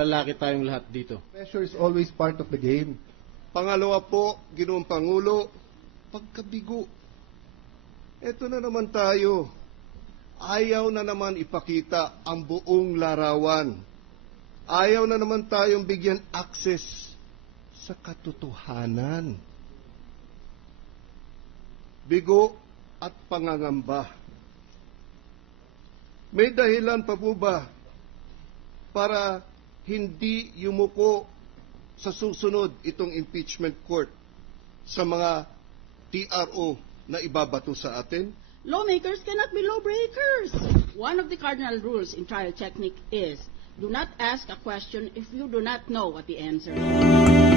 malalaki tayong lahat dito. Pressure is always part of the game. Pangalawa po, Ginoong Pangulo, pagkabigo. Eto na naman tayo. Ayaw na naman ipakita ang buong larawan. Ayaw na naman tayong bigyan access sa katotohanan. Bigo at pangangamba. May dahilan pa po ba para hindi yumuko sa susunod itong impeachment court sa mga TRO na ibabato sa atin? Lawmakers cannot be lawbreakers. One of the cardinal rules in trial technique is, do not ask a question if you do not know what the answer is.